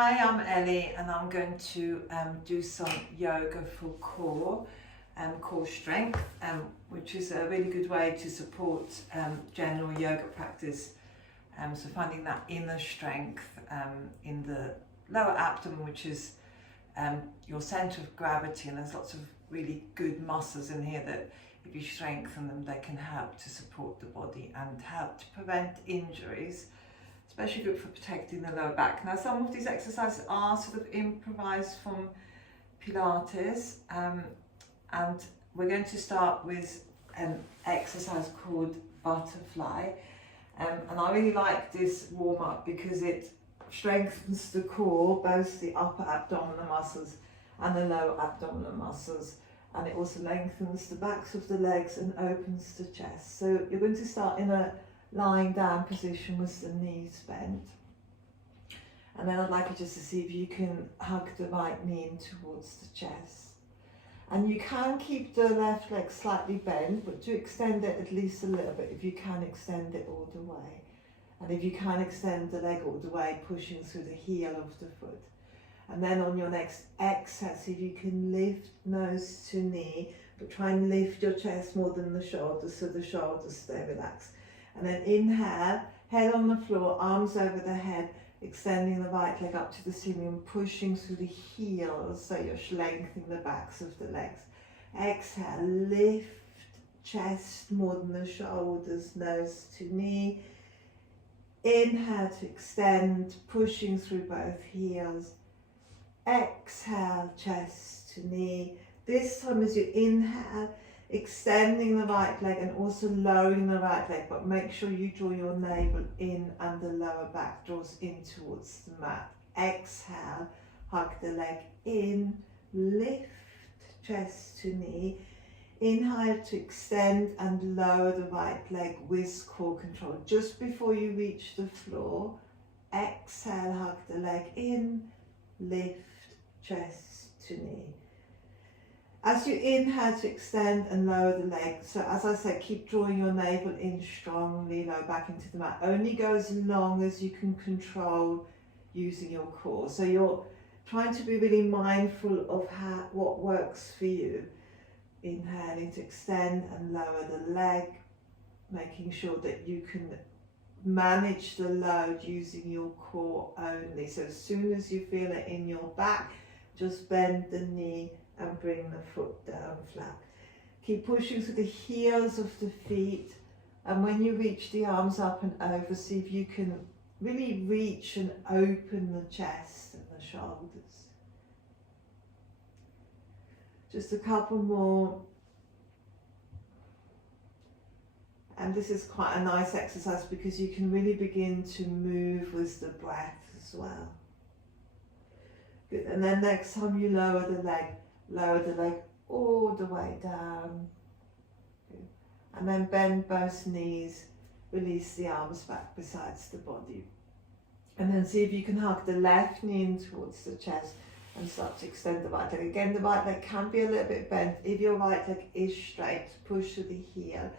Hi, I'm Ellie and I'm going to do some yoga for core strength, which is a really good way to support general yoga practice. So finding that inner strength in the lower abdomen, which is your center of gravity, and there's lots of really good muscles in here that if you strengthen them, they can help to support the body and help to prevent injuries. Especially good for protecting the lower back. Now, some of these exercises are sort of improvised from Pilates, and we're going to start with an exercise called butterfly. And I really like this warm up because it strengthens the core, both the upper abdominal muscles and the lower abdominal muscles. And it also lengthens the backs of the legs and opens the chest. So you're going to start in a lying down position with the knees bent, and then I'd like you just to see if you can hug the right knee in towards the chest, and you can keep the left leg slightly bent, but to extend it at least a little bit if you can extend it all the way, and if you can extend the leg all the way, pushing through the heel of the foot. And then on your next exhale, see if you can lift nose to knee, but try and lift your chest more than the shoulders so the shoulders stay relaxed. And then inhale, head on the floor, arms over the head, extending the right leg up to the ceiling and pushing through the heels so you're lengthening the backs of the legs. Exhale, lift chest more than the shoulders, nose to knee. Inhale to extend, pushing through both heels. Exhale, chest to knee. This time as you inhale, extending the right leg and also lowering the right leg, but make sure you draw your navel in and the lower back draws in towards the mat. Exhale, hug the leg in, lift chest to knee. Inhale to extend and lower the right leg with core control. Just before you reach the floor, exhale, hug the leg in, lift chest to knee. As you inhale to extend and lower the leg, so as I said, keep drawing your navel in strongly, low back into the mat. Only go as long as you can control using your core. So you're trying to be really mindful of what works for you. Inhaling to extend and lower the leg, making sure that you can manage the load using your core only. So as soon as you feel it in your back, just bend the knee and bring the foot down flat. Keep pushing through the heels of the feet, and when you reach the arms up and over, see if you can really reach and open the chest and the shoulders. Just a couple more. And this is quite a nice exercise because you can really begin to move with the breath as well. Good, and then next time you lower the leg all the way down. Good. And then bend both knees, release the arms back besides the body. And then see if you can hug the left knee in towards the chest and start to extend the right leg. Again, the right leg can be a little bit bent. If your right leg is straight, push to the heel.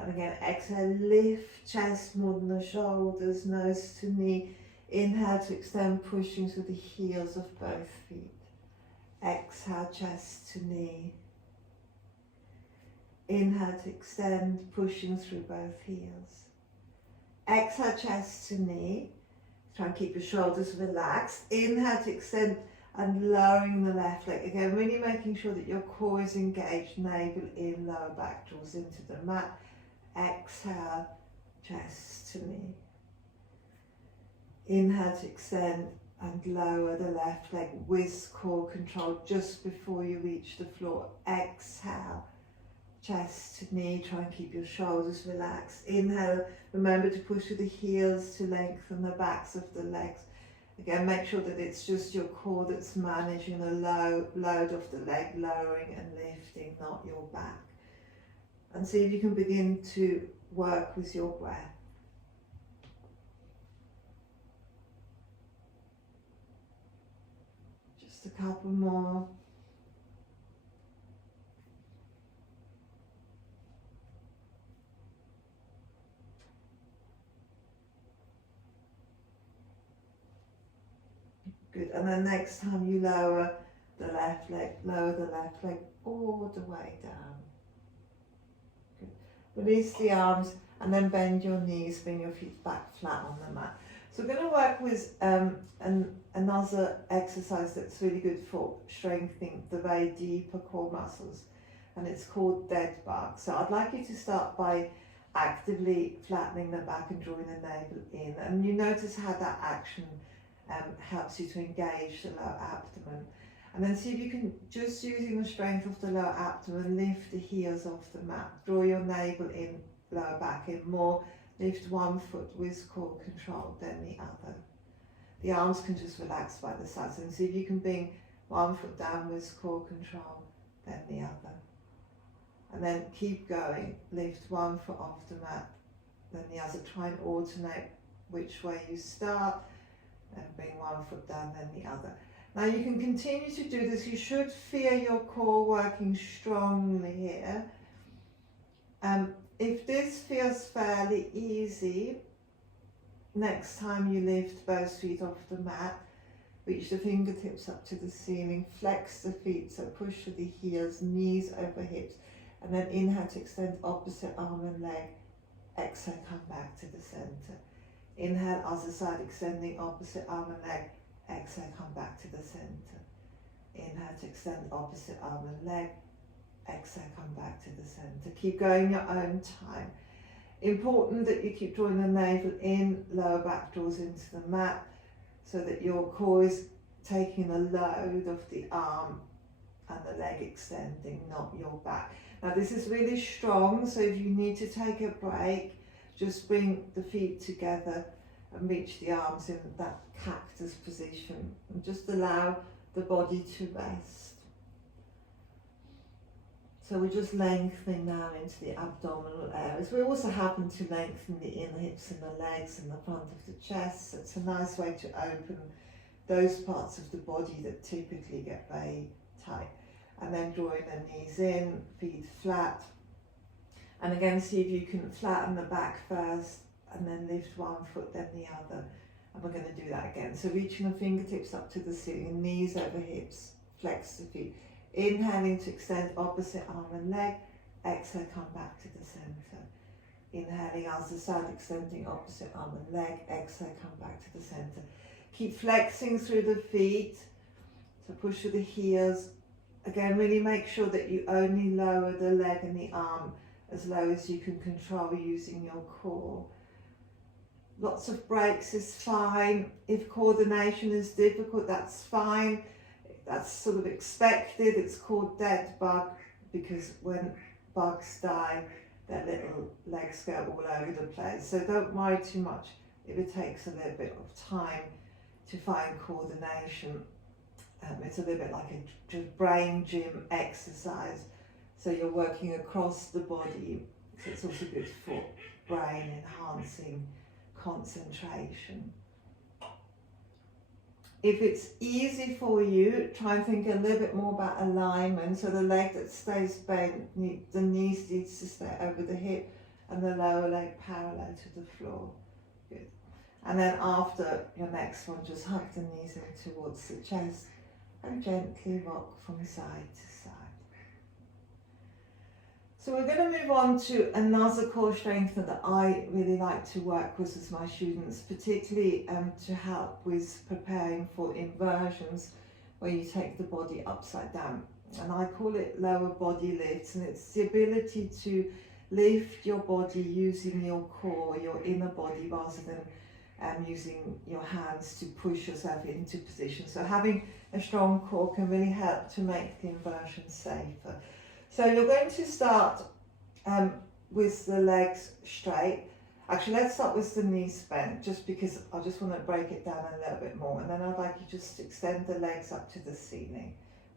And again, exhale, lift chest more than the shoulders, nose to knee. Inhale to extend, pushing through the heels of both feet. Exhale, chest to knee. Inhale to extend, pushing through both heels. Exhale, chest to knee. Try and keep your shoulders relaxed. Inhale to extend and lowering the left leg. Again, really making sure that your core is engaged, navel in, lower back draws into the mat. Exhale, chest to knee. Inhale to extend and lower the left leg with core control just before you reach the floor. Exhale, chest to knee. Try and keep your shoulders relaxed. Inhale, remember to push through the heels to lengthen the backs of the legs. Again, make sure that it's just your core that's managing the load of the leg, lowering and lifting, not your back. And see if you can begin to work with your breath. Just a couple more. Good, and then next time you lower the left leg all the way down. Good. Release the arms and then bend your knees, bring your feet back flat on the mat. So we're going to work with another exercise that's really good for strengthening the very deeper core muscles, and it's called dead bug. So I'd like you to start by actively flattening the back and drawing the navel in, and you notice how that action helps you to engage the lower abdomen. And then see if you can, just using the strength of the lower abdomen, lift the heels off the mat. Draw your navel in, lower back in more. Lift one foot with core control, then the other. The arms can just relax by the sides. And see if you can bring one foot down with core control, then the other. And then keep going. Lift one foot off the mat, then the other. Try and alternate which way you start. Then bring one foot down, then the other. Now you can continue to do this. You should feel your core working strongly here. If this feels fairly easy, next time you lift both feet off the mat, reach the fingertips up to the ceiling, flex the feet, so push to the heels, knees over hips, and then inhale to extend opposite arm and leg. Exhale, come back to the center. Inhale, other side, extending opposite arm and leg. Exhale, come back to the center. Inhale to extend opposite arm and leg. Exhale, come back to the center. Keep going your own time. Important that you keep drawing the navel in, lower back draws into the mat, so that your core is taking the load of the arm and the leg extending, not your back. Now this is really strong, so if you need to take a break, just bring the feet together and reach the arms in that cactus position and just allow the body to rest. So we're just lengthening now into the abdominal areas. We also happen to lengthen the inner hips and the legs and the front of the chest. So it's a nice way to open those parts of the body that typically get very tight. And then drawing the knees in, feet flat. And again, see if you can flatten the back first and then lift one foot, then the other. And we're going to do that again. So reaching the fingertips up to the ceiling, knees over hips, flex the feet. Inhaling to extend opposite arm and leg. Exhale, come back to the center. Inhaling other side, extending opposite arm and leg. Exhale, come back to the center. Keep flexing through the feet. So push through the heels. Again, really make sure that you only lower the leg and the arm as low as you can control using your core. Lots of breaks is fine. If coordination is difficult, that's fine. That's sort of expected. It's called dead bug because when bugs die, their little legs go all over the place. So don't worry too much if it takes a little bit of time to find coordination. It's a little bit like a brain gym exercise. So you're working across the body. So it's also good for brain enhancing concentration. If it's easy for you, try and think a little bit more about alignment. So the leg that stays bent, the knees needs to stay over the hip and the lower leg parallel to the floor. Good. And then after your next one, just hug the knees in towards the chest and gently rock from side to side. So we're going to move on to another core strengthener that I really like to work with my students, particularly to help with preparing for inversions where you take the body upside down. And I call it lower body lifts, and it's the ability to lift your body using your core, your inner body, rather than using your hands to push yourself into position. So having a strong core can really help to make the inversion safer. So you're going to start with the legs straight. Actually, let's start with the knees bent, just because I just want to break it down a little bit more. And then I'd like you just to extend the legs up to the ceiling.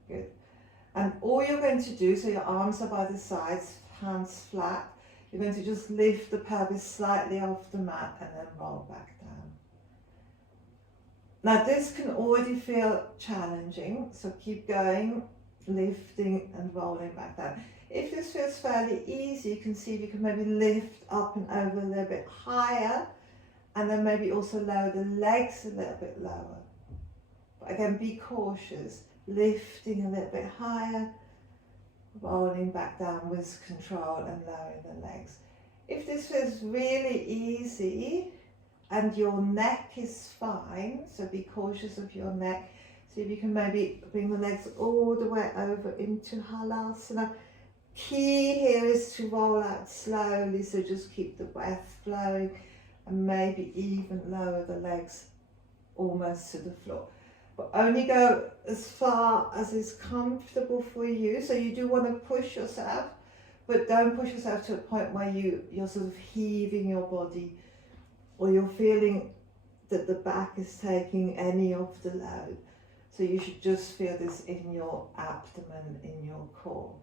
Good. And all you're going to do, so your arms are by the sides, hands flat, you're going to just lift the pelvis slightly off the mat and then roll back down. Now this can already feel challenging, so keep going, lifting and rolling back down. If this feels fairly easy, you can see if you can maybe lift up and over a little bit higher, and then maybe also lower the legs a little bit lower. But again, be cautious, lifting a little bit higher, rolling back down with control and lowering the legs. If this feels really easy and your neck is fine, so be cautious of your neck. See if you can maybe bring the legs all the way over into Halasana. Key here is to roll out slowly, so just keep the breath flowing and maybe even lower the legs almost to the floor. But only go as far as is comfortable for you. So you do want to push yourself, but don't push yourself to a point where you're sort of heaving your body or you're feeling that the back is taking any of the load. So you should just feel this in your abdomen, in your core.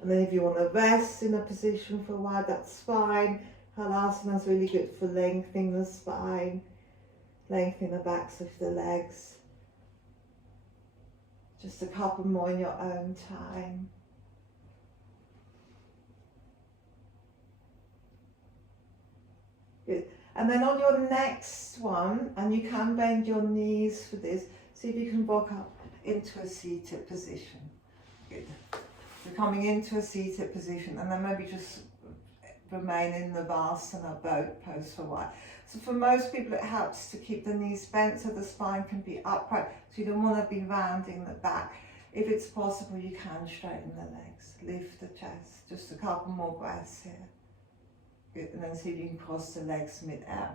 And then if you want to rest in a position for a while, that's fine. Halasana is really good for lengthening the spine, lengthening the backs of the legs. Just a couple more in your own time. Good. And then on your next one, and you can bend your knees for this, see if you can rock up into a seated position. Good. We're coming into a seated position, and then maybe just remain in the Navasana boat pose for a while. So for most people it helps to keep the knees bent so the spine can be upright, so you don't want to be rounding the back. If it's possible, you can straighten the legs, lift the chest. Just a couple more breaths here. Good, and then see if you can cross the legs mid-air.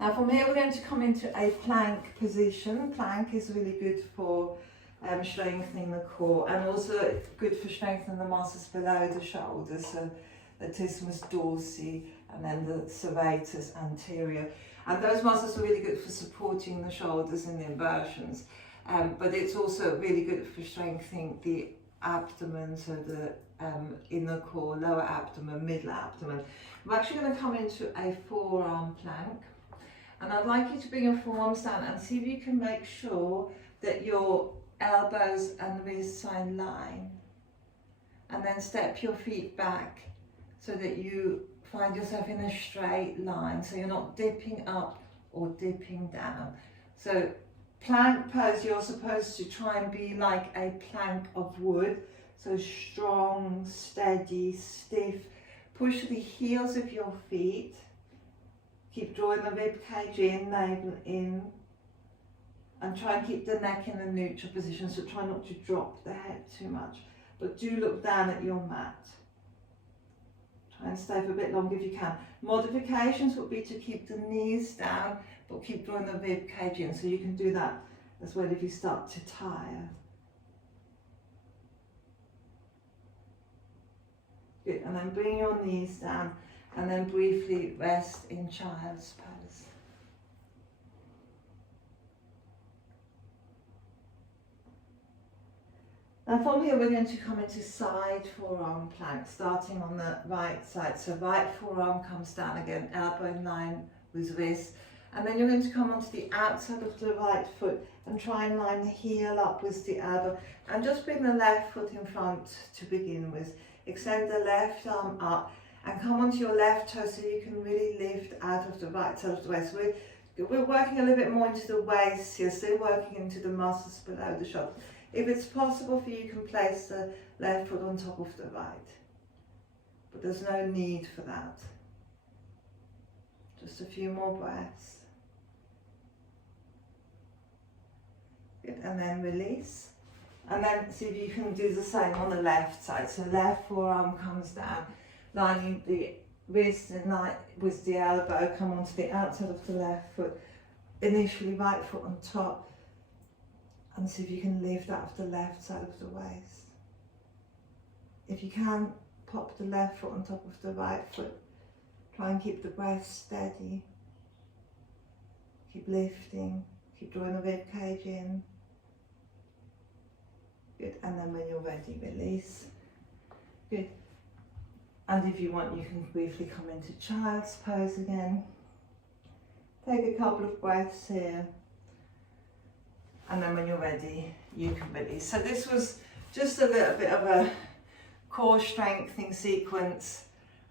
Now from here we're going to come into a plank position. Plank is really good for strengthening the core, and also good for strengthening the muscles below the shoulders, so the latissimus dorsi and then the serratus anterior. And those muscles are really good for supporting the shoulders in the inversions, but it's also really good for strengthening the abdomen, so the inner core, lower abdomen, middle abdomen. We're actually going to come into a forearm plank, and I'd like you to bring your forearms down and see if you can make sure that your elbows and wrists are in line, and then step your feet back so that you find yourself in a straight line, so you're not dipping up or dipping down. So plank pose, you're supposed to try and be like a plank of wood, so strong, steady, stiff. Push the heels of your feet, keep drawing the rib cage in, navel in, and try and keep the neck in a neutral position, so try not to drop the head too much, but do look down at your mat. Try and stay for a bit longer if you can. Modifications would be to keep the knees down, but keep drawing the rib cage in, so you can do that as well if you start to tire. Good, and then bring your knees down, and then briefly rest in child's pose. Now from here we're going to come into side forearm plank, starting on the right side. So right forearm comes down again, elbow in line with wrist. And then you're going to come onto the outside of the right foot and try and line the heel up with the elbow. And just bring the left foot in front to begin with. Extend the left arm up and come onto your left toe so you can really lift out of the right side of the waist. We're working a little bit more into the waist here, still working into the muscles below the shoulders. If it's possible for you, you can place the left foot on top of the right, but there's no need for that. Just a few more breaths. Good, and then release. And then see if you can do the same on the left side. So left forearm comes down, lining the wrist in line with the elbow, come onto the outside of the left foot, initially right foot on top, and see if you can lift out of the left side of the waist. If you can, pop the left foot on top of the right foot. Try and keep the breath steady. Keep lifting, keep drawing the rib cage in. Good, and then when you're ready, release. Good. And if you want, you can briefly come into child's pose again. Take a couple of breaths here. And then when you're ready, you can release. So this was just a little bit of a core strengthening sequence.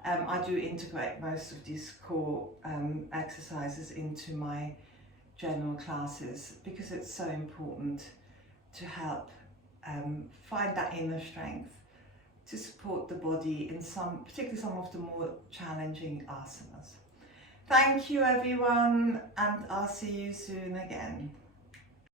I do integrate most of these core exercises into my general classes, because it's so important to help find that inner strength to support the body in particularly some of the more challenging asanas. Thank you everyone, and I'll see you soon again.